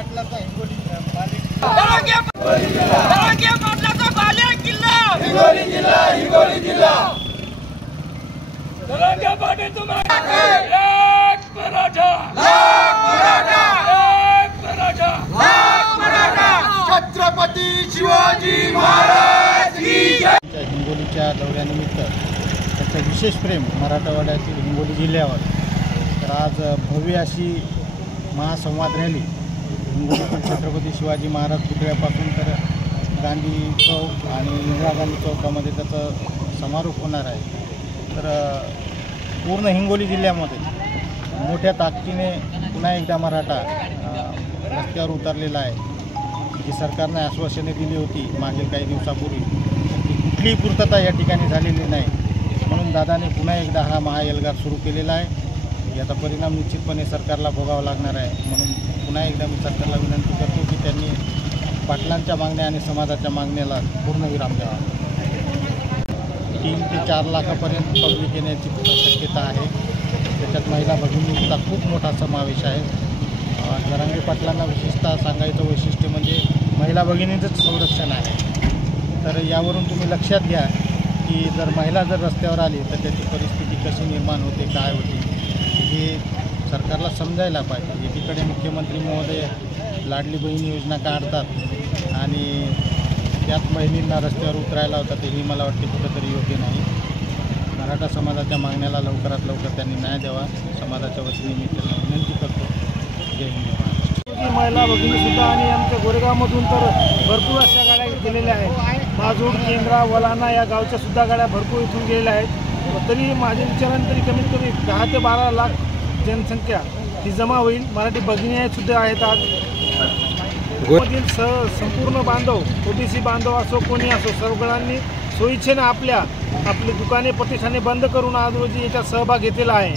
पाटलाचा हिंगोली पाटलाचा किल्ला हिंगोली जिल्हा धनंजय पाटील तुम्हाला एक मराठा छत्रपती शिवाजी महाराज की जय। हिंगोलीच्या दौऱ्यानिमित्त त्याचं विशेष प्रेम मराठवाड्यातील हिंगोली जिल्ह्यावर, तर आज भव्य अशी महासंवाद रॅली हिंगोलीतील छत्रपती शिवाजी महाराज पुतळ्यापासून तर गांधी चौक आणि इंदिरा गांधी चौकामध्ये त्याचा समारोप होणार आहे। तर पूर्ण हिंगोली जिल्ह्यामध्ये मोठ्या ताकदीने पुन्हा एकदा मराठा रस्त्यावर उतरलेला आहे। जी सरकारने आश्वासने दिली होती मागील काही दिवसापूर्वी, ती कुठलीही पूर्तता या ठिकाणी झालेली नाही, म्हणून दादाने पुन्हा एकदा हा महाएल्गार सुरू केलेला आहे। याचा परिणाम निश्चितपणे सरकारला भोगावा लागणार आहे। म्हणून पुन्हा एकदा मी सरकारला विनंती करतो की त्यांनी पाटलांच्या मागण्या आणि समाजाच्या मागण्याला पूर्णविराम द्यावा। 3 ते 4 लाखापर्यंत पब्लिक येण्याची शक्यता आहे। त्याच्यात महिला भगिनींचा खूप मोठा समावेश आहे। जरांगे पाटलांना विशेषतः सांगायचं वैशिष्ट्य म्हणजे महिला भगिनींचंच संरक्षण आहे। तर यावरून तुम्ही लक्षात घ्या की जर महिला रस्त्यावर आली तर त्याची परिस्थिती कशी निर्माण होते, काय होते, हे सरकारला समजायला पाहिजे। एकीकडे मुख्यमंत्री महोदय लाडली बहीण योजना काढतात आणि त्यात बहिणींना रस्त्यावर उतरायला होतात, ही मला वाटते कुठंतरी योग्य नाही। मराठा समाजाच्या मागण्याला लवकरात लवकर त्यांनी न्याय द्यावा, समाजाच्या वतीने मी त्यांना विनंती करतो। जय हिंद महाराष्ट्र। महिला भगिनीसुद्धा आणि आमच्या गोरेगावमधून तर भरपूर अशा गाड्या गेलेल्या आहेत। माजूड, केंद्रा, वलाना या गावच्या सुद्धा गाड्या भरपूर इथून गेलेल्या आहेत। तरी माझ्या विचाराने तरी कमीत कमी 10 ते 12 लाख जनसंख्या ही जमा होईल। मराठी भगिनी सुद्धा आहेत। आज मधील संपूर्ण बांधव, ओबीसी बांधव असो कोणी असो, सगळ्यांनी सोयीच्छेने आपली दुकाने प्रतिष्ठाने बंद करून आज रोजी याच्यात सहभाग घेतलेला आहे।